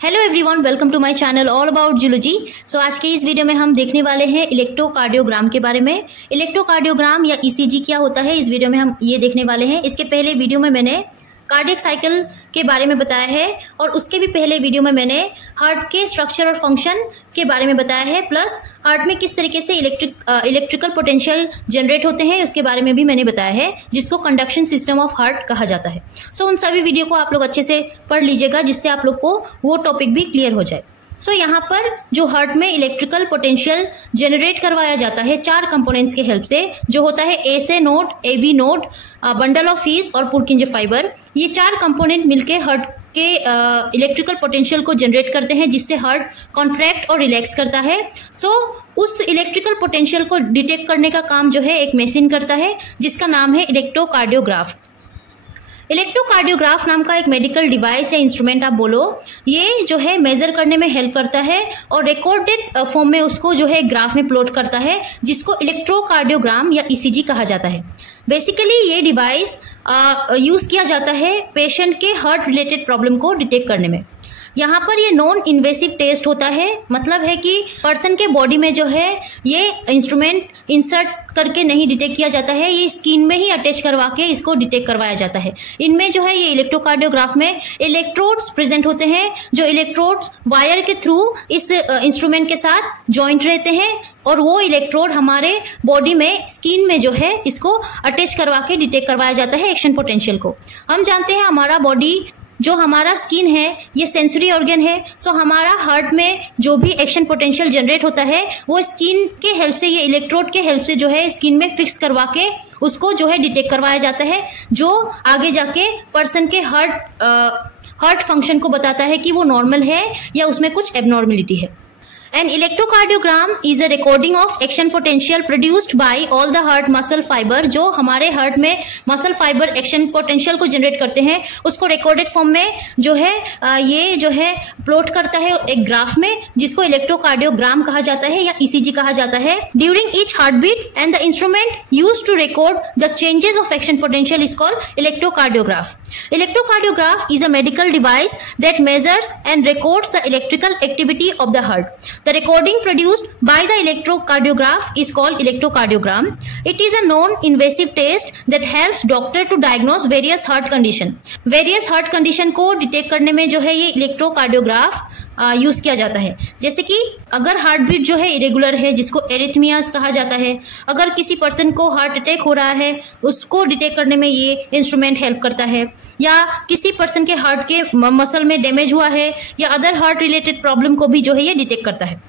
Hello everyone, welcome to my channel all about zoology. सो आज के इस वीडियो में हम देखने वाले हैं इलेक्ट्रोकार्डियोग्राम के बारे में। इलेक्ट्रोकार्डियोग्राम या ईसीजी क्या होता है, इस वीडियो में हम ये देखने वाले हैं। इसके पहले वीडियो में मैंने कार्डियक साइकिल के बारे में बताया है और उसके भी पहले वीडियो में मैंने हार्ट के स्ट्रक्चर और फंक्शन के बारे में बताया है, प्लस हार्ट में किस तरीके से इलेक्ट्रिकल पोटेंशियल जनरेट होते हैं उसके बारे में भी मैंने बताया है, जिसको कंडक्शन सिस्टम ऑफ हार्ट कहा जाता है। सो उन सभी वीडियो को आप लोग अच्छे से पढ़ लीजिएगा, जिससे आप लोग को वो टॉपिक भी क्लियर हो जाए। सो यहाँ पर जो हार्ट में इलेक्ट्रिकल पोटेंशियल जनरेट करवाया जाता है चार कंपोनेंट्स के हेल्प से, जो होता है SA node, AB node, bundle of His और पुरकिंजे फाइबर। ये चार कंपोनेंट मिलके हार्ट के इलेक्ट्रिकल पोटेंशियल को जनरेट करते हैं, जिससे हार्ट कॉन्ट्रैक्ट और रिलैक्स करता है। सो उस इलेक्ट्रिकल पोटेंशियल को डिटेक्ट करने का काम जो है एक मशीन करता है, जिसका नाम है इलेक्ट्रोकार्डियोग्राफ। इलेक्ट्रोकार्डियोग्राफ नाम का एक मेडिकल डिवाइस या इंस्ट्रूमेंट आप बोलो, ये जो है मेजर करने में हेल्प करता है और रिकॉर्डेड फॉर्म में उसको जो है ग्राफ में प्लॉट करता है, जिसको इलेक्ट्रोकार्डियोग्राम या ईसीजी कहा जाता है। बेसिकली ये डिवाइस यूज किया जाता है पेशेंट के हार्ट रिलेटेड प्रॉब्लम को डिटेक्ट करने में। यहाँ पर ये नॉन इन्वेसिव टेस्ट होता है, मतलब है कि पर्सन के बॉडी में जो है ये इंस्ट्रूमेंट इंसर्ट करके नहीं डिटेक्ट किया जाता है, ये स्किन में ही अटैच करवा के इसको डिटेक्ट करवाया जाता है। इनमें जो है ये इलेक्ट्रोकार्डियोग्राफ में इलेक्ट्रोड्स प्रेजेंट होते हैं, जो इलेक्ट्रोड्स वायर के थ्रू इस इंस्ट्रूमेंट के साथ जॉइंट रहते हैं और वो इलेक्ट्रोड हमारे बॉडी में स्किन में जो है इसको अटैच करवा के डिटेक्ट करवाया जाता है एक्शन पोटेंशियल को। हम जानते हैं हमारा बॉडी जो हमारा स्किन है ये सेंसरी ऑर्गन है। सो हमारा हार्ट में जो भी एक्शन पोटेंशियल जनरेट होता है वो स्किन के हेल्प से, ये इलेक्ट्रोड के हेल्प से जो है स्किन में फिक्स करवा के उसको जो है डिटेक्ट करवाया जाता है, जो आगे जाके पर्सन के हार्ट फंक्शन को बताता है कि वो नॉर्मल है या उसमें कुछ एबनॉर्मलिटी है। An electrocardiogram is a recording of action potential produced by all the heart muscle fiber। जो हमारे हार्ट में मसल फाइबर एक्शन पोटेंशियल को जनरेट करते हैं उसको रिकॉर्डेड फॉर्म में जो है ये जो है प्लॉट करता है एक ग्राफ में, जिसको इलेक्ट्रोकार्डियोग्राम कहा जाता है या ईसीजी कहा जाता है। During each heart beat and the instrument used to record the changes of action potential is called electrocardiograph. Electrocardiograph is a medical device that measures and records the electrical activity of the heart. The recording produced by the electrocardiograph is called electrocardiogram. It is a non-invasive test that helps doctor to diagnose various heart condition. Various heart condition को detect करने में जो है ये electrocardiograph use किया जाता है। जैसे कि अगर हार्ट बीट जो है इरेगुलर है, जिसको एरिथमियाज कहा जाता है, अगर किसी पर्सन को हार्ट अटैक हो रहा है उसको डिटेक्ट करने में ये इंस्ट्रूमेंट हेल्प करता है, या किसी पर्सन के हार्ट के मसल में डैमेज हुआ है या अदर हार्ट रिलेटेड प्रॉब्लम को भी जो है ये डिटेक्ट करता है।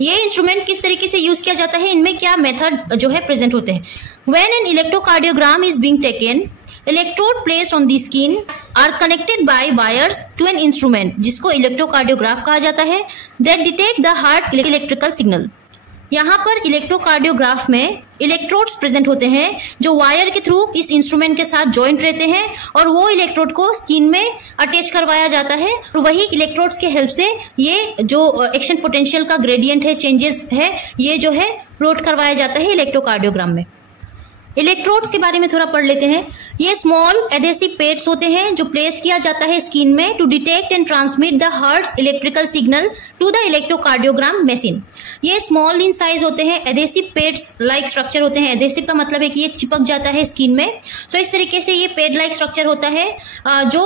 ये इंस्ट्रूमेंट किस तरीके से यूज किया जाता है, इनमें क्या मेथड जो है प्रेजेंट होते हैं। When an electrocardiogram is being taken, electrode placed on the skin are connected by wires to an instrument, जिसको इलेक्ट्रोकार्डियोग्राफ कहा जाता है, that detect the heart electrical signal। यहाँ पर इलेक्ट्रोकार्डियोग्राफ में इलेक्ट्रोड्स प्रेजेंट होते हैं जो वायर के थ्रू इस इंस्ट्रूमेंट के साथ जॉइंट रहते हैं और वो इलेक्ट्रोड को स्किन में अटैच करवाया जाता है और वही इलेक्ट्रोड्स के हेल्प से ये जो एक्शन पोटेंशियल का ग्रेडियंट है, चेंजेस है, ये जो है प्लॉट करवाया जाता है इलेक्ट्रोकार्डियोग्राम में। इलेक्ट्रोड्स के बारे में थोड़ा पढ़ लेते हैं। ये स्मॉल एडेसिव पेड्स होते हैं जो प्लेस किया जाता है स्किन में to detect and transmit the heart's electrical signal to the electrocardiogram machine. ये स्मॉल इन साइज होते हैं, एडेसिव पेड्स लाइक स्ट्रक्चर होते हैं। एडेसिव का मतलब है कि ये चिपक जाता है स्किन में। सो इस तरीके से ये पेड लाइक स्ट्रक्चर होता है जो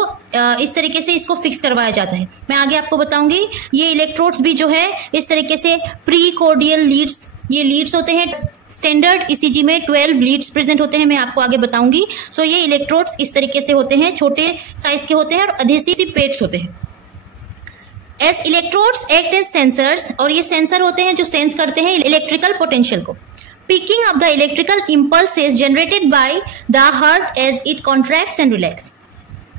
इस तरीके से इसको फिक्स करवाया जाता है। मैं आगे आपको बताऊंगी। ये इलेक्ट्रोड्स भी जो है इस तरीके से प्री कार्डियल लीड्स, ये लीड्स होते हैं। स्टैंडर्ड ईसीजी में 12 लीड्स प्रेजेंट होते हैं, मैं आपको आगे बताऊंगी। सो ये इलेक्ट्रोड्स इस तरीके से होते हैं, छोटे साइज के होते हैं और एडेसिव पेड्स होते हैं। As electrodes act as sensors, और ये सेंसर होते हैं जो सेंस करते हैं इलेक्ट्रिकल पोटेंशियल को। Picking up the electrical impulses generated by the heart as it contracts and relax.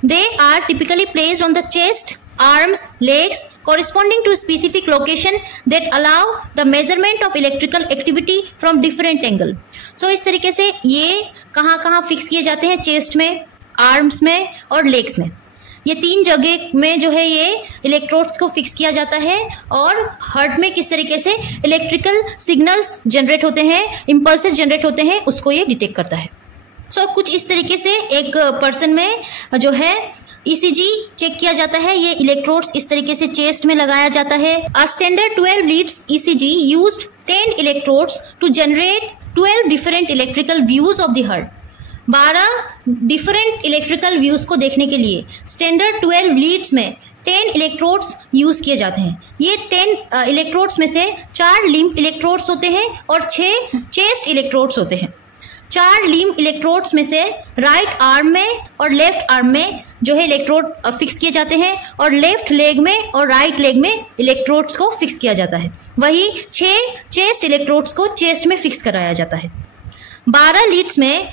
They are typically placed on the chest, arms, legs corresponding to specific location that allow the measurement of electrical activity from different angle। So इस तरीके से ये कहाँ fix किए जाते हैं, chest में, arms में और लेग्स में। ये तीन जगह में जो है ये इलेक्ट्रोड्स को फिक्स किया जाता है और हार्ट में किस तरीके से इलेक्ट्रिकल सिग्नल्स जनरेट होते हैं, इम्पल्सेस जनरेट होते हैं, उसको ये डिटेक्ट करता है। सो कुछ इस तरीके से एक पर्सन में जो है ईसीजी चेक किया जाता है। ये इलेक्ट्रोड्स इस तरीके से चेस्ट में लगाया जाता है। A standard 12 leads ECG used 10 electrodes to generate 12 different electrical views of the heart. 12 different electrical views को देखने के लिए स्टैंडर्ड 12 लीड्स में 10 इलेक्ट्रोड्स यूज किए जाते हैं। ये 10 इलेक्ट्रोड्स में से 4 लिम्फ इलेक्ट्रोड्स होते हैं और 6 चेस्ट इलेक्ट्रोड्स होते हैं। 4 लिम्फ इलेक्ट्रोड्स में से राइट आर्म में और लेफ्ट आर्म में जो है इलेक्ट्रोड फिक्स किए जाते हैं और लेफ्ट लेग में और राइट लेग में इलेक्ट्रोड्स को फिक्स किया जाता है। वही 6 चेस्ट इलेक्ट्रोड्स को चेस्ट में फिक्स कराया जाता है। 12 लीड्स में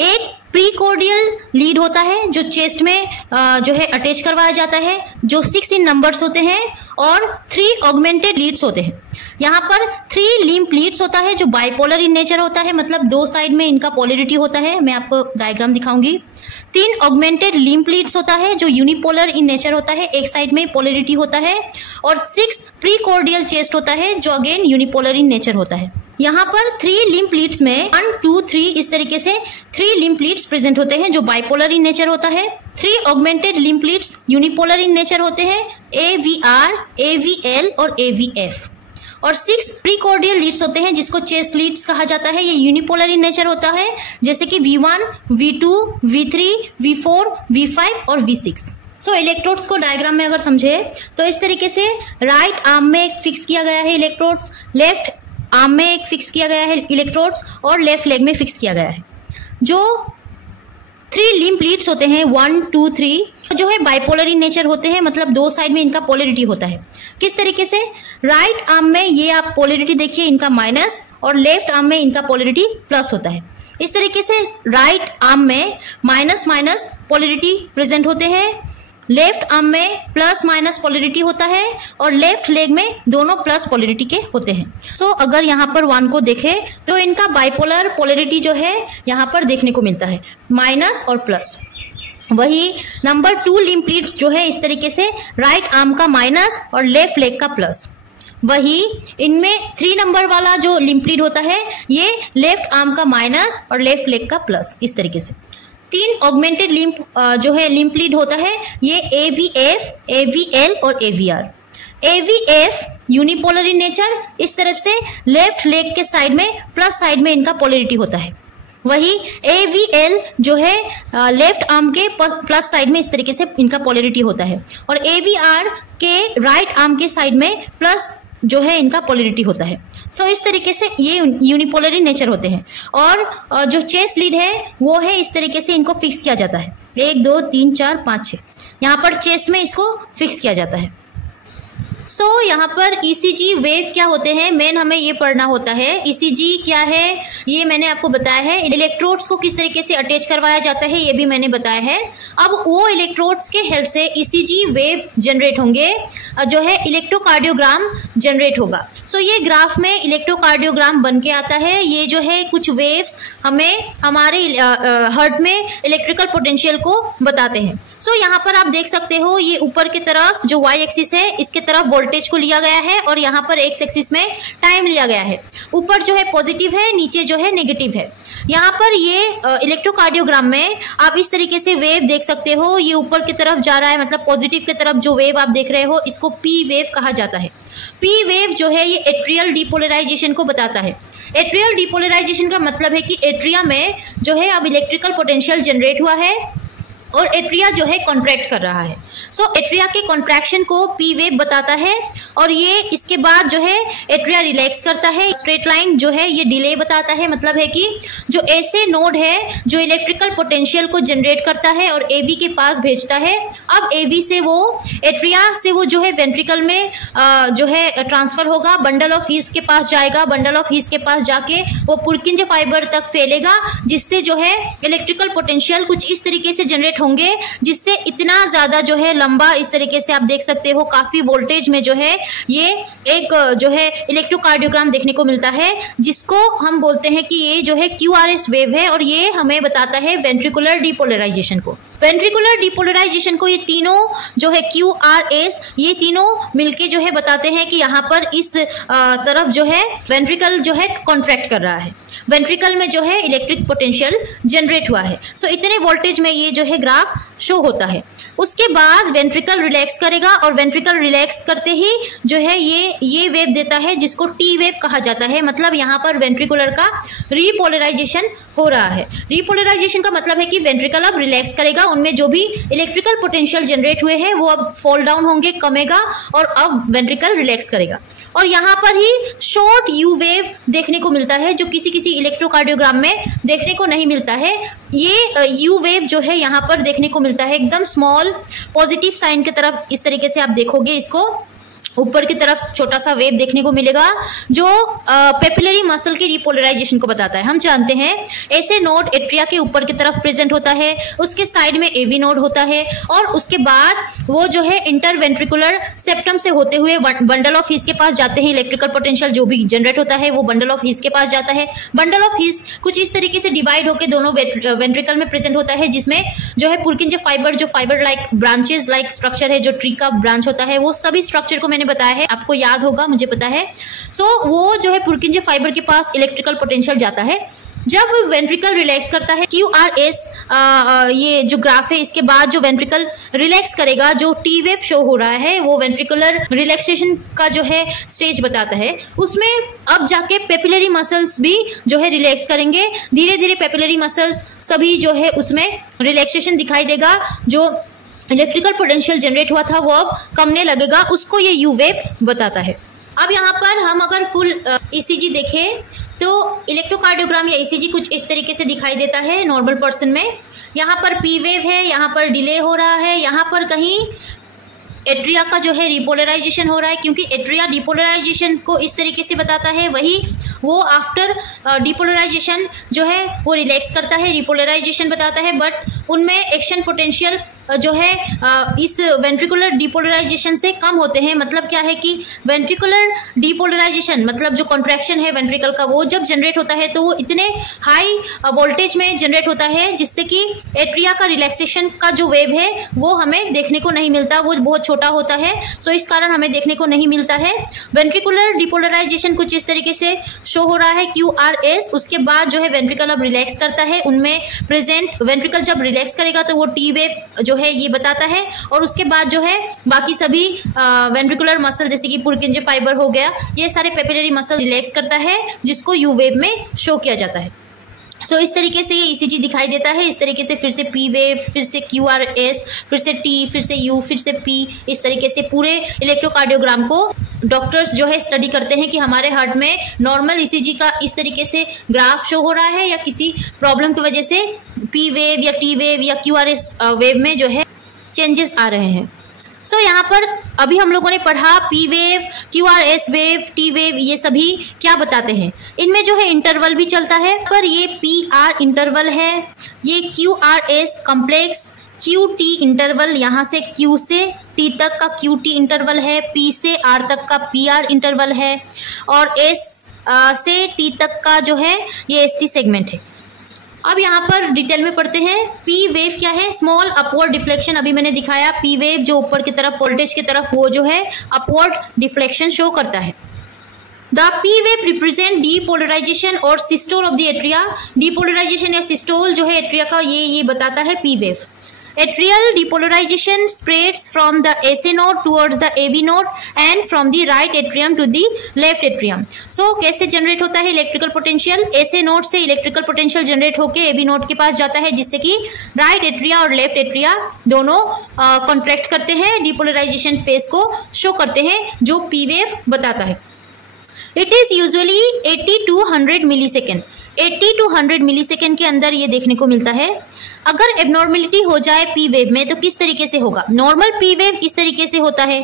एक प्रीकॉर्डियल लीड होता है जो चेस्ट में जो है अटैच करवाया जाता है, जो 6 इन नंबर्स होते हैं, और 3 ऑगमेंटेड लीड्स होते हैं। यहाँ पर 3 लिम्फ लीड्स होता है जो बाइपोलर इन नेचर होता है, मतलब 2 साइड में इनका पोलरिटी होता है। मैं आपको डायग्राम दिखाऊंगी। 3 ऑगमेंटेड लिम्फ लीड्स होता है जो यूनिपोलर इन नेचर होता है, एक साइड में पोलरिटी होता है, और 6 प्रीकॉर्डियल चेस्ट होता है जो अगेन यूनिपोलर इन नेचर होता है। यहाँ पर 3 लिम्फ लीड्स में 1, 2, 3 इस तरीके से 3 लिम्फ लीड्स प्रेजेंट होते हैं जो बाइपोलर इन नेचर होता है। 3 augmented limb leads unipolar in nature होते हैं, AVR, AVL और AVF। और 6 प्रीकॉर्डियल लीड्स होते हैं जिसको चेस्ट लीड्स कहा जाता है। ये यूनिपोलर इन नेचर होता है, जैसे कि V1, V2, V3, V4, V5 और V6। सो इलेक्ट्रोड्स को डायग्राम में अगर समझे तो इस तरीके से राइट आर्म में फिक्स किया गया है इलेक्ट्रोड्स, लेफ्ट आर्म में एक फिक्स किया गया है इलेक्ट्रोड्स, और लेफ्ट लेग में फिक्स किया गया है। जो 3 लिम्फ लीड्स होते हैं 1, 2, 3 जो है बाइपोलर इन नेचर होते हैं, मतलब 2 साइड में इनका पोलरिटी होता है। किस तरीके से? राइट आर्म में ये आप पोलरिटी देखिए इनका माइनस, और लेफ्ट आर्म में इनका पोलरिटी प्लस होता है। इस तरीके से राइट आर्म में माइनस माइनस पोलरिटी प्रेजेंट होते हैं, लेफ्ट आर्म में प्लस माइनस पोलरिटी होता है, और लेफ्ट लेग में दोनों प्लस पोलरिटी के होते हैं। सो अगर यहाँ पर 1 को देखें तो इनका बाइपोलर पोलरिटी जो है यहाँ पर देखने को मिलता है, माइनस और प्लस। वही नंबर 2 लिम्फ लीड्स जो है इस तरीके से राइट आर्म का माइनस और लेफ्ट लेग का प्लस। वही इनमें 3 नंबर वाला जो लिम्फ लीड होता है ये लेफ्ट आर्म का माइनस और लेफ्ट लेग का प्लस। इस तरीके से 3 ऑगमेंटेड लिम्फ जो है लिम्फ लीड होता है, ये AVF, AVL और AVR। AVF unipolar in nature, इस तरफ से लेफ्ट लेग के साइड में प्लस साइड में इनका पोलरिटी होता है। वही AVL जो है लेफ्ट आर्म के प्लस साइड में इस तरीके से इनका पोलरिटी होता है, और AVR के राइट आर्म के साइड में प्लस जो है इनका पोलरिटी होता है। सो इस तरीके से ये यूनिपोलर इन नेचर होते हैं। और जो चेस्ट लीड है वो है इस तरीके से इनको फिक्स किया जाता है, 1, 2, 3, 4, 5, 6 यहाँ पर चेस्ट में इसको फिक्स किया जाता है। सो यहाँ पर ECG वेव क्या होते हैं, मेन हमें ये पढ़ना होता है। ECG क्या है ये मैंने आपको बताया है, इलेक्ट्रोड्स को किस तरीके से अटैच करवाया जाता है ये भी मैंने बताया है। अब वो इलेक्ट्रोड्स के हेल्प से ECG वेव जनरेट होंगे, जो है इलेक्ट्रोकार्डियोग्राम जनरेट होगा। सो ये ग्राफ में इलेक्ट्रोकार्डियोग्राम बन के आता है। ये जो है कुछ वेव्स हमें हमारे हार्ट में इलेक्ट्रिकल पोटेंशियल को बताते हैं। सो यहाँ पर आप देख सकते हो, ये ऊपर की तरफ जो Y एक्सिस है इसके तरफ वोल्टेज को लिया गया है, और यहाँ पर एक्स एक्सिस में टाइम लिया गया है। ऊपर जो है पॉजिटिव है, नीचे जो है नेगेटिव है। यहाँ पर ये इलेक्ट्रोकार्डियोग्राम में आप इस तरीके से वेव देख सकते हो, ये ऊपर की तरफ जा रहा है, मतलब पॉजिटिव की तरफ जो वेव आप देख रहे हो इसको P वेव कहा जाता है। P वेव जो है ये एट्रियल डिपोलराइजेशन को बताता है। एट्रियल डिपोलराइजेशन का मतलब है कि एट्रिया में जो है अब इलेक्ट्रिकल पोटेंशियल जनरेट हुआ है और एट्रिया जो है कॉन्ट्रैक्ट कर रहा है। सो एट्रिया के कॉन्ट्रैक्शन को P वेव बताता है, और ये इसके बाद जो है एट्रिया रिलैक्स करता है। स्ट्रेट लाइन जो है ये डिले बताता है, मतलब है कि जो ऐसे नोड है जो इलेक्ट्रिकल पोटेंशियल को जनरेट करता है और AV के पास भेजता है, अब AV से वो एट्रिया से वो जो है वेंट्रिकल में जो है ट्रांसफर होगा, बंडल ऑफ हीस के पास जाएगा, बंडल ऑफ हीस के पास जाके वो पुर्किंज फाइबर तक फैलेगा, जिससे जो है इलेक्ट्रिकल पोटेंशियल कुछ इस तरीके से जनरेट होंगे, जिससे इतना ज्यादा जो है लंबा इस तरीके से आप देख सकते हो काफी वोल्टेज में जो है ये एक जो है इलेक्ट्रोकार्डियोग्राम देखने को मिलता है, जिसको हम बोलते हैं कि ये जो है QRS वेव है, और ये हमें बताता है वेंट्रिकुलर डिपोलराइजेशन को। वेंट्रिकुलर डिपोलराइजेशन को ये तीनों जो है QRS ये तीनों मिलके जो है बताते हैं कि यहाँ पर इस तरफ जो है वेंट्रिकल जो है कॉन्ट्रैक्ट कर रहा है। वेंट्रिकल में जो है इलेक्ट्रिक पोटेंशियल जनरेट हुआ है। सो इतने वोल्टेज में ये जो है ग्राफ शो होता है। उसके बाद वेंट्रिकल रिलैक्स करेगा और वेंट्रिकल रिलैक्स करते ही जो है ये वेव देता है जिसको टी वेव कहा जाता है। मतलब यहाँ पर वेंट्रिकुलर का रीपोलराइजेशन हो रहा है। रीपोलराइजेशन का मतलब है कि वेंट्रिकल अब रिलैक्स करेगा, उनमें जो भी इलेक्ट्रिकल पोटेंशियल जनरेट हुए हैं वो अब फॉल डाउन होंगे, कमेगा और अब वेंट्रिकल रिलैक्स करेगा। और यहाँ पर ही शॉर्ट यू वेव देखने को मिलता है जो किसी किसी इलेक्ट्रोकार्डियोग्राम में देखने को नहीं मिलता है। ये यू वेव जो है यहाँ पर देखने को मिलता है एकदम स्मॉल पॉजिटिव साइन की तरफ। इस तरीके से आप देखोगे इसको, ऊपर की तरफ छोटा सा वेव देखने को मिलेगा जो पेपिलरी मसल की रिपोलराइजेशन को बताता है। हम जानते हैं ऐसे नोड एट्रिया के ऊपर की तरफ प्रेजेंट होता है, उसके साइड में एवी नोड होता है और उसके बाद वो जो है इंटरवेंट्रिकुलर सेप्टम से होते हुए बंडल ऑफ हीस के पास जाते हैं। इलेक्ट्रिकल पोटेंशियल जो भी जनरेट होता है वो बंडल ऑफ हीस के पास जाता है। बंडल ऑफ हीस कुछ इस तरीके से डिवाइड होकर दोनों वेंट्रिकल में प्रेजेंट होता है, जिसमें जो है पुर्किंजे फाइबर, जो fibre like branches like structure है, जो ट्री का ब्रांच होता है, वो सभी स्ट्रक्चर को मैंने बताया है, आपको याद होगा, मुझे पता है। सो वो जो है पुर्किंजे फाइबर के पास इलेक्ट्रिकल पोटेंशियल जाता है। जब वेंट्रिकल रिलैक्स करता है QRS, ये जो ग्राफ है, इसके बाद जो वेंट्रिकल रिलैक्स करेगा, जो टी वेव शो हो रहा है, वो वेंट्रिकुलर रिलैक्सेशन का जो है स्टेज बताता है। उसमें अब जाके पेपिलरी मसल्स भी जो है रिलैक्स करेंगे। धीरे धीरे पेपिलरी मसल्स सभी जो है उसमें रिलैक्सेशन दिखाई देगा। जो इलेक्ट्रिकल पोटेंशियल जनरेट हुआ था वो अब कमने लगेगा, उसको ये यू वेव बताता है। अब यहाँ पर हम अगर फुल ECG देखें तो इलेक्ट्रोकार्डियोग्राम या ECG कुछ इस तरीके से दिखाई देता है नॉर्मल पर्सन में। यहाँ पर P वेव है, यहाँ पर डिले हो रहा है, यहाँ पर कहीं एट्रिया का जो है रिपोलराइजेशन हो रहा है, क्योंकि एट्रिया डिपोलराइजेशन को इस तरीके से बताता है। वही वो आफ्टर डिपोलराइजेशन जो है वो रिलैक्स करता है, रिपोलराइजेशन बताता है, बट उनमें एक्शन पोटेंशियल जो है इस वेंट्रिकुलर डिपोलराइजेशन से कम होते हैं। मतलब क्या है कि वेंट्रिकुलर डिपोलराइजेशन मतलब जो कॉन्ट्रैक्शन है वेंट्रिकल का, वो जब जनरेट होता है तो वो इतने हाई वोल्टेज में जनरेट होता है जिससे कि एट्रिया का रिलैक्सेशन का जो वेव है वो हमें देखने को नहीं मिलता, वो बहुत छोटा होता है। सो इस कारण हमें देखने को नहीं मिलता है। वेंट्रिकुलर डिपोलराइजेशन कुछ इस तरीके से शो हो रहा है QRS। उसके बाद जो है वेंट्रिकल अब रिलैक्स करता है, उनमें प्रेजेंट वेंट्रिकल जब रिलैक्स करेगा तो वो टी वेव जो है ये बताता है। और उसके बाद जो है बाकी सभी वेंट्रिकुलर मसल जैसे कि पुर्किंजे फाइबर हो गया, ये सारे पेपिलरी मसल रिलैक्स करता है जिसको यू वेव में शो किया जाता है। सो इस तरीके से ये ECG दिखाई देता है। इस तरीके से फिर से P वेव, फिर से QRS, फिर से T, फिर से U, फिर से P, इस तरीके से पूरे इलेक्ट्रोकार्डियोग्राम को डॉक्टर्स जो है स्टडी करते हैं कि हमारे हार्ट में नॉर्मल ECG का इस तरीके से ग्राफ शो हो रहा है या किसी प्रॉब्लम की वजह से P वेव या T वेव या QRS वेव में जो है चेंजेस आ रहे हैं। सो यहाँ पर अभी हम लोगों ने पढ़ा P wave, QRS wave, T wave, ये सभी क्या बताते हैं। इनमें जो है इंटरवल भी चलता है, पर ये PR इंटरवल है, ये QRS कॉम्प्लेक्स, QT इंटरवल, यहाँ से Q से T तक का QT इंटरवल है, P से R तक का PR इंटरवल है और S से T तक का जो है ये ST सेगमेंट है। अब यहाँ पर डिटेल में पढ़ते हैं। P वेव क्या है? Small upward deflection. अभी मैंने दिखाया P वेव जो ऊपर की तरफ वोल्टेज की तरफ वो जो है अपवर्ड डिफ्लेक्शन शो करता है। The P wave represent depolarization और systole of the atria. Depolarization या सिस्टोल जो है एट्रिया का ये बताता है P wave. Atrial depolarization spreads from the SA node towards the AV node and from the right atrium to the left atrium. So कैसे generate होता है इलेक्ट्रिकल पोटेंशियल? SA नोड से इलेक्ट्रिकल पोटेंशियल जनरेट होके AV node के पास जाता है जिससे कि राइट एट्रिया और लेफ्ट एट्रिया दोनों कॉन्ट्रैक्ट करते हैं, डिपोलराइजेशन फेज को शो करते हैं जो P वेव बताता है। It is usually 80 to 100 millisecond. 80 to 100 millisecond के अंदर ये देखने को मिलता है। अगर एबनॉर्मलिटी हो जाए P वेव में तो किस तरीके से होगा? नॉर्मल P वेव इस तरीके से होता है।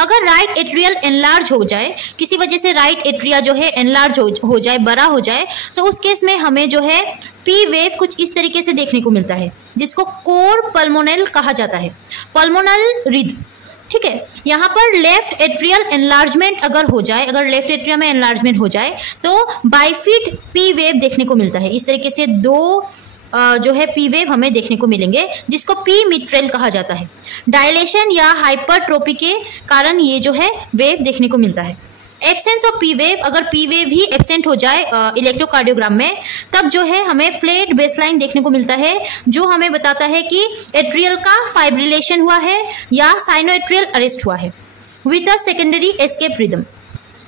अगर राइट एट्रियल एनलार्ज हो जाए, किसी वजह से राइट एट्रिया जो है एनलार्ज हो जाए, बड़ा हो जाए, तो उस केस में हमें जो है P वेव कुछ इस तरीके से देखने को मिलता है जिसको कोर पल्मोनल कहा जाता है, पल्मोनल रिद। ठीक है, यहाँ पर लेफ्ट एट्रियल एनलार्जमेंट अगर हो जाए, अगर लेफ्ट एट्रिया में एनलार्जमेंट हो जाए तो बाइफिट P वेव देखने को मिलता है। इस तरीके से दो जो है P वेव हमें देखने को मिलेंगे जिसको P मिट्रेल कहा जाता है। डायलेशन या हाइपरट्रोपी के कारण ये जो है वेव देखने को मिलता है। एब्सेंस ऑफ पी वेव, अगर पी वेव ही एब्सेंट हो जाए इलेक्ट्रोकार्डियोग्राम में, तब जो है हमें फ्लैट बेसलाइन देखने को मिलता है, जो हमें बताता है कि एट्रियल का फाइब्रिलेशन हुआ है या साइनोएट्रियल अरेस्ट हुआ है with a secondary escape rhythm.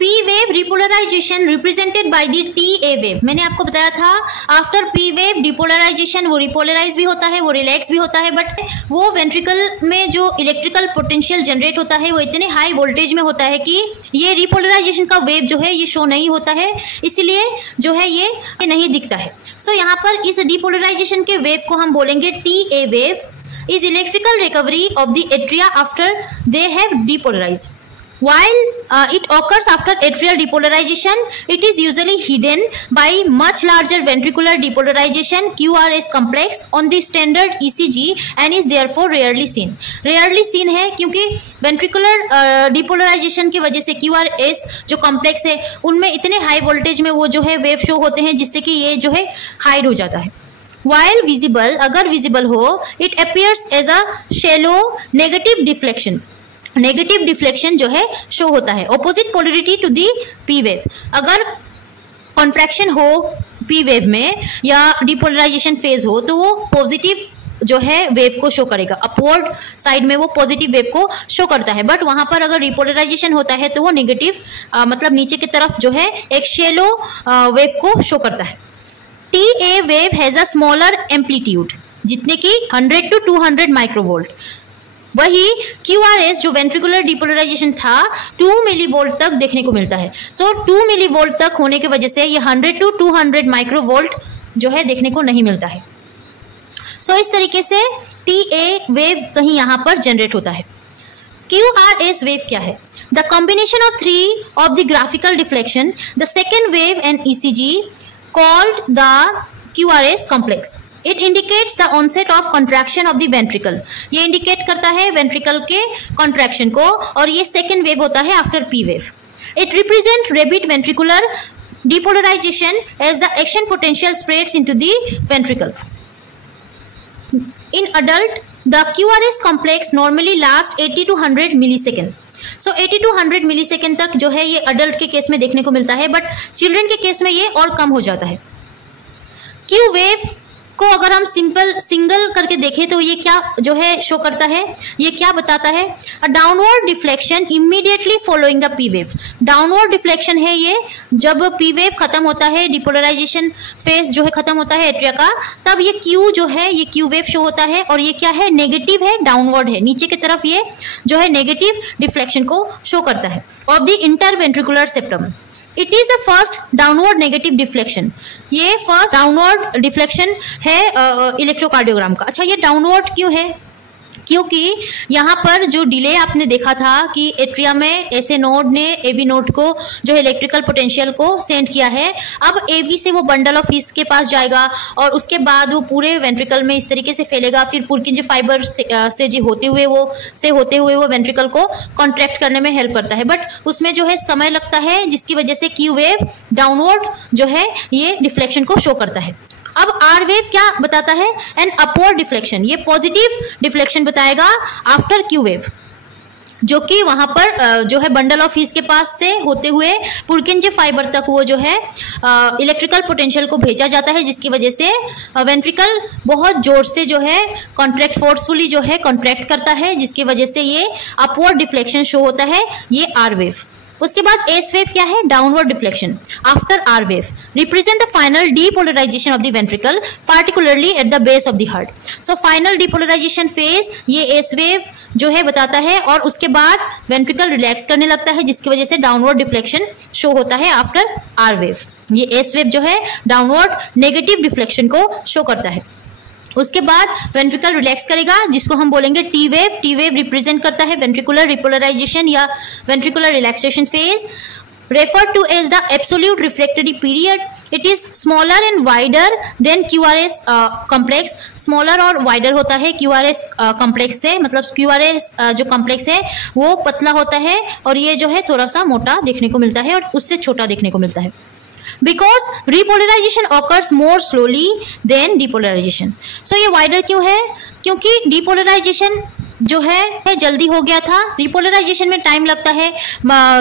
P wave repolarization represented by the TA wave। मैंने आपको बताया था आफ्टर P wave डिपोलराइजेशन वो रिपोलराइज भी होता है, वो रिलैक्स भी होता है, बट वो वेंट्रिकल में जो इलेक्ट्रिकल पोटेंशियल जनरेट होता है वो इतने हाई वोल्टेज में होता है कि ये रिपोलराइजेशन का वेव जो है ये शो नहीं होता है, इसीलिए जो है ये नहीं दिखता है। सो यहाँ पर इस डिपोलराइजेशन के वेव को हम बोलेंगे TA wave is electrical recovery of the atria after they have depolarized. While it occurs after atrial depolarization, it is usually hidden by much larger ventricular depolarization QRS complex on the standard ECG and is therefore rarely seen. Rarely seen है क्योंकि ventricular depolarization की वजह से QRS जो complex है उनमें इतने high voltage में वो जो है wave show होते हैं जिससे कि ये जो है hide हो जाता है। While visible, अगर visible हो, it appears as a shallow negative deflection. Negative deflection जो है शो होता है opposite polarity to the P wave. अगर कॉन्ट्रैक्शन हो पी वेव में या डिपोलराइजेशन फेज हो तो वो पॉजिटिव जो है वेव को शो करेगा, अपवर्ड साइड में वो पॉजिटिव वेव को शो करता है, बट वहां पर अगर रिपोलराइजेशन होता है तो वो नेगेटिव मतलब नीचे की तरफ जो है एक शेलो वेव को शो करता है। TA wave has a smaller amplitude जितने की 100 to 200 माइक्रोवोल्ट, वही QRS जो वेंट्रिकुलर डिपोलराइजेशन था 2 मिलीवोल्ट तक देखने को मिलता है। तो 2 मिलीवोल्ट तक होने की वजह से ये 100 to 200 माइक्रोवोल्ट जो है देखने को नहीं मिलता है। सो इस तरीके से TA वेव कहीं यहाँ पर जनरेट होता है। QRS वेव क्या है? The combination of 3 of the graphical deflection, the second wave and ECG called the QRS complex. It indicates the onset of contraction of the ventricle. ये इंडिकेट करता है वेंट्रिकल के कॉन्ट्रैक्शन को और ये सेकेंड वेव होता है after P wave. It represents rapid ventricular depolarization as the action potential spreads into the ventricle. In adult, the QRS complex normally lasts 80 to 100 millisecond. So 80 to 100 millisecond तक जो है ये adult के case में देखने को मिलता है, बट चिल्ड्रन के केस में ये और कम हो जाता है। क्यू वेव को अगर हम सिंगल करके देखें तो ये क्या जो है शो करता है, ये क्या बताता है? A downward deflection immediately following the P wave. Downward deflection है ये जब पी वेव खत्म होता है, डिपोलराइजेशन फेज जो है खत्म होता है एट्रिया का, तब ये क्यू जो है ये क्यू वेव शो होता है और ये क्या है? नेगेटिव है, डाउनवर्ड है, नीचे की तरफ ये जो है नेगेटिव डिफ्लेक्शन को शो करता है of the interventricular septum. It is the first downward negative deflection. ये फर्स्ट डाउनवर्ड डिफ्लेक्शन है इलेक्ट्रोकार्डियोग्राम का। अच्छा, ये डाउनवर्ड क्यों है? क्योंकि यहाँ पर जो डिले आपने देखा था कि एट्रिया में एसए नोड ने एवी नोड को जो है इलेक्ट्रिकल पोटेंशियल को सेंड किया है, अब एवी से वो बंडल ऑफ हीस के पास जाएगा और उसके बाद वो पूरे वेंट्रिकल में इस तरीके से फैलेगा, फिर पुरकिंज फाइबर से जो होते हुए वो वेंट्रिकल को कॉन्ट्रैक्ट करने में हेल्प करता है, बट उसमें जो है समय लगता है जिसकी वजह से क्यू वेव डाउनवर्ड जो है ये डिफ्लेक्शन को शो करता है। अब आर वेव क्या बताता है? एन अपवर्ड डिफ्लेक्शन, ये पॉजिटिव डिफ्लेक्शन बताएगा आफ्टर क्यू वेव, जो कि वहां पर जो है बंडल ऑफ हीस के पास से होते हुए पुरकिंज फाइबर तक वो जो है इलेक्ट्रिकल पोटेंशियल को भेजा जाता है, जिसकी वजह से वेंट्रिकल बहुत जोर से जो है कॉन्ट्रैक्ट फोर्सफुली जो है कॉन्ट्रैक्ट करता है, जिसकी वजह से ये अपवर्ड डिफ्लेक्शन शो होता है, ये आर वेव। उसके बाद एस वेव क्या है? Downward deflection after R wave represent the final depolarisation of the ventricle particularly at the base of the heart. So final depolarisation phase ये एस वेव जो है बताता है और उसके बाद वेंट्रिकल रिलैक्स करने लगता है, जिसकी वजह से डाउनवर्ड डिफ्लेक्शन शो होता है आफ्टर आर वेव। ये एस वेव जो है डाउनवर्ड नेगेटिव डिफ्लेक्शन को शो करता है। उसके बाद वेंट्रिकल रिलैक्स करेगा जिसको हम बोलेंगे T wave. T wave represent करता है वेंट्रिकुलर रिपोलराइजेशन या ventricular relaxation phase, referred to as the absolute refractory period. It is smaller and wider than QRS complex. Smaller और wider होता है QRS complex से, मतलब QRS जो complex है वो पतला होता है और ये जो है थोड़ा सा मोटा देखने को मिलता है और उससे छोटा देखने को मिलता है। Because repolarization occurs more slowly than depolarization. So ये wider क्यों है? क्योंकि depolarization जो है जल्दी हो गया था। रिपोलराइजेशन में टाइम लगता है,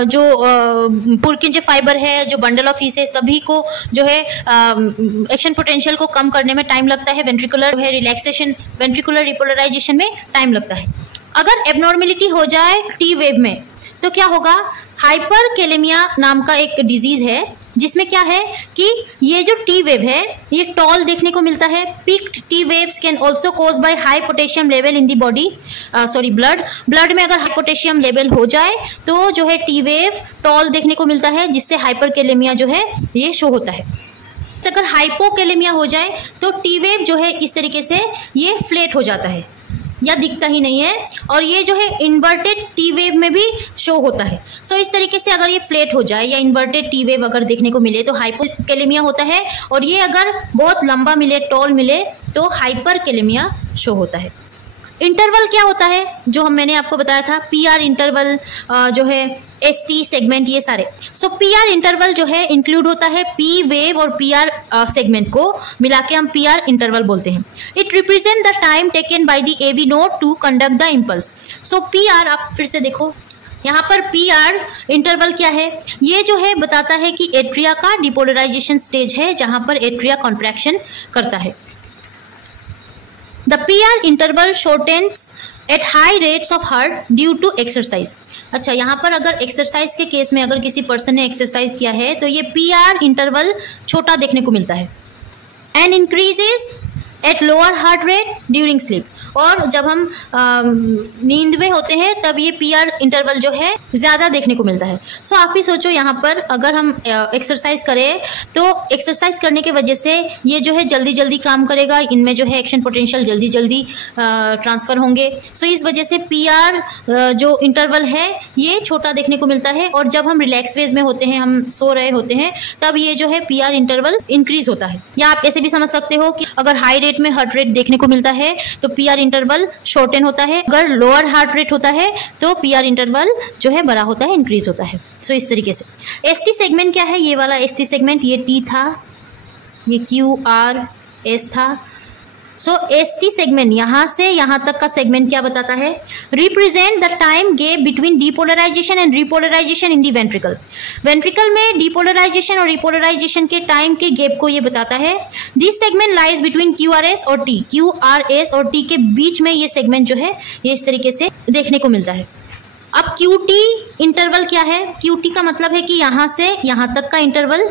जो पुरकिंजे फाइबर है, जो बंडल ऑफ हीट है, सभी को जो है एक्शन पोटेंशियल को कम करने में टाइम लगता है। वेंट्रिकुलर है रिलैक्सेशन, वेंट्रिकुलर रिपोलराइजेशन में टाइम लगता है। अगर एबनॉर्मेलिटी हो जाए टी वेव में तो क्या होगा, हाइपरकेलेमिया नाम का एक डिजीज है जिसमें क्या है कि ये जो टी वेव है ये टॉल देखने को मिलता है। Peaked T waves can also cause by high potassium level in the body, blood में अगर हाई पोटेशियम लेवल हो जाए तो जो है टी वेव टॉल देखने को मिलता है, जिससे हाइपरकेलेमिया जो है ये शो होता है। अगर हाइपोकेलेमिया हो जाए तो टी वेव जो है इस तरीके से ये फ्लैट हो जाता है या दिखता ही नहीं है, और ये जो है इन्वर्टेड टी वेव में भी शो होता है। सो इस तरीके से अगर ये फ्लैट हो जाए या इन्वर्टेड टी वेव अगर देखने को मिले तो हाइपोकेलेमिया होता है, और ये अगर बहुत लंबा मिले, टॉल मिले तो हाइपरकेलेमिया शो होता है। इंटरवल क्या होता है, जो मैंने आपको बताया था, पीआर इंटरवल जो है एसटी सेगमेंट, ये सारे। सो पीआर इंटरवल जो है इंक्लूड होता है पी वेव और पीआर सेगमेंट को मिला के हम पीआर इंटरवल बोलते हैं। It represent the time taken by the AV node to conduct the impulse. So PR, आप फिर से देखो यहाँ पर पीआर इंटरवल क्या है, ये जो है बताता है कि एट्रिया का डिपोलराइजेशन स्टेज है जहां पर एट्रिया कॉन्ट्रैक्शन करता है। The PR interval shortens at high rates of heart due to exercise। अच्छा, यहाँ पर अगर एक्सरसाइज के केस में अगर किसी पर्सन ने एक्सरसाइज किया है तो ये PR इंटरवल छोटा देखने को मिलता है। And increases at lower heart rate during sleep, और जब हम नींद में होते हैं तब ये पीआर इंटरवल जो है ज़्यादा देखने को मिलता है। सो आप ही सोचो, यहाँ पर अगर हम एक्सरसाइज करें तो एक्सरसाइज करने की वजह से ये जो है जल्दी जल्दी काम करेगा, इनमें जो है एक्शन पोटेंशियल जल्दी जल्दी ट्रांसफ़र होंगे। सो इस वजह से पीआर जो इंटरवल है ये छोटा देखने को मिलता है, और जब हम रिलैक्स फेज में होते हैं, हम सो रहे होते हैं, तब ये जो है पीआर इंटरवल इंक्रीज होता है। या आप ऐसे भी समझ सकते हो कि अगर हाई रेट में हार्ट रेट देखने को मिलता है तो पीआर इंटरवल शॉर्टन होता है, अगर लोअर हार्ट रेट होता है तो पीआर इंटरवल जो है बड़ा होता है, इंक्रीज होता है। सो इस तरीके से एसटी सेगमेंट क्या है, ये वाला एसटी सेगमेंट, ये टी था, ये क्यू आर एस था। सो एसटी सेगमेंट यहाँ से यहाँ तक का सेगमेंट क्या बताता है, represent the time gap between depolarisation and repolarisation in the ventricle. Ventricle में डीपोलराइजेशन और रिपोलराइजेशन के टाइम के गैप को ये बताता है। This segment lies between QRS और टी, क्यूआरएस और टी के बीच में ये सेगमेंट जो है ये इस तरीके से देखने को मिलता है। अब क्यूटी इंटरवल क्या है, क्यूटी का मतलब है कि यहाँ से यहाँ तक का interval.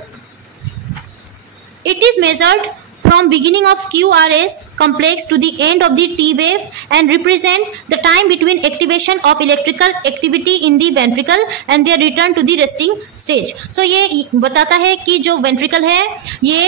It is measured from beginning of QRS complex to the end of the T wave and represent the time between activation of electrical activity in the ventricle and their return to the resting stage। So ये बताता है कि जो ventricle है ये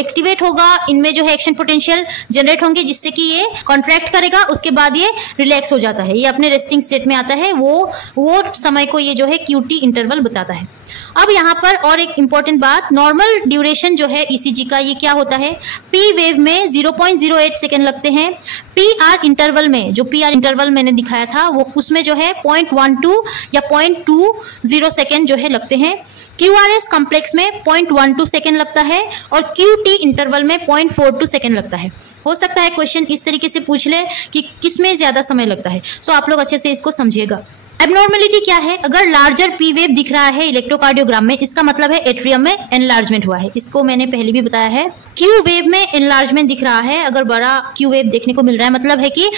activate होगा, इनमें जो है एक्शन पोटेंशियल जनरेट होंगे जिससे कि ये कॉन्ट्रैक्ट करेगा, उसके बाद ये रिलैक्स हो जाता है, ये अपने रेस्टिंग स्टेट में आता है। वो समय को ये जो है QT इंटरवल बताता है। अब यहाँ पर और एक इम्पॉर्टेंट बात, नॉर्मल ड्यूरेशन जो है ईसीजी का ये क्या होता है, पी वेव में 0.08 सेकेंड लगते हैं। पीआर इंटरवल में, जो पीआर इंटरवल मैंने दिखाया था वो उसमें जो है 0.12 या 0.20 सेकेंड जो है लगते हैं। क्यूआरएस कॉम्प्लेक्स में 0.12 सेकेंड लगता है और क्यूटी इंटरवल में 0.42 सेकेंड लगता है। हो सकता है क्वेश्चन इस तरीके से पूछ ले कि किसमें ज्यादा समय लगता है। सो आप लोग अच्छे से इसको समझिएगा। एबनॉर्मेलिटी क्या है, अगर लार्जर पी वेव दिख रहा है इलेक्ट्रोकार्डियोग्राम में, इसका मतलब है एट्रियम में एनलार्जमेंट हुआ है। इसको मैंने पहले भी बताया है। क्यू वेव में एनलार्जमेंट दिख रहा है, अगर बड़ा क्यू वेव देखने को मिल रहा है मतलब है कि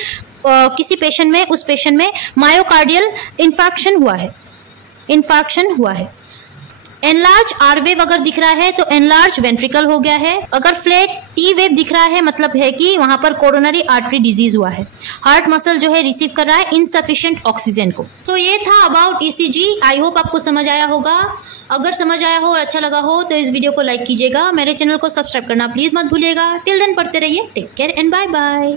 किसी पेशेंट में, उस पेशेंट में मायोकार्डियल इन्फार्क्शन हुआ है। एनलार्ज आर वेव अगर दिख रहा है तो एनलार्ज वेंट्रिकल हो गया है। अगर फ्लैट टी वेव दिख रहा है मतलब है कि वहां पर कोरोनरी आर्टरी डिजीज हुआ है, हार्ट मसल जो है रिसीव कर रहा है इनसफिशिएंट ऑक्सीजन को। सो ये था अबाउट ईसीजी। आई होप आपको समझ आया होगा। अगर समझ आया हो और अच्छा लगा हो तो इस वीडियो को लाइक कीजिएगा, मेरे चैनल को सब्सक्राइब करना प्लीज मत भूलिएगा। टिल देन पढ़ते रहिए। Take care and bye bye.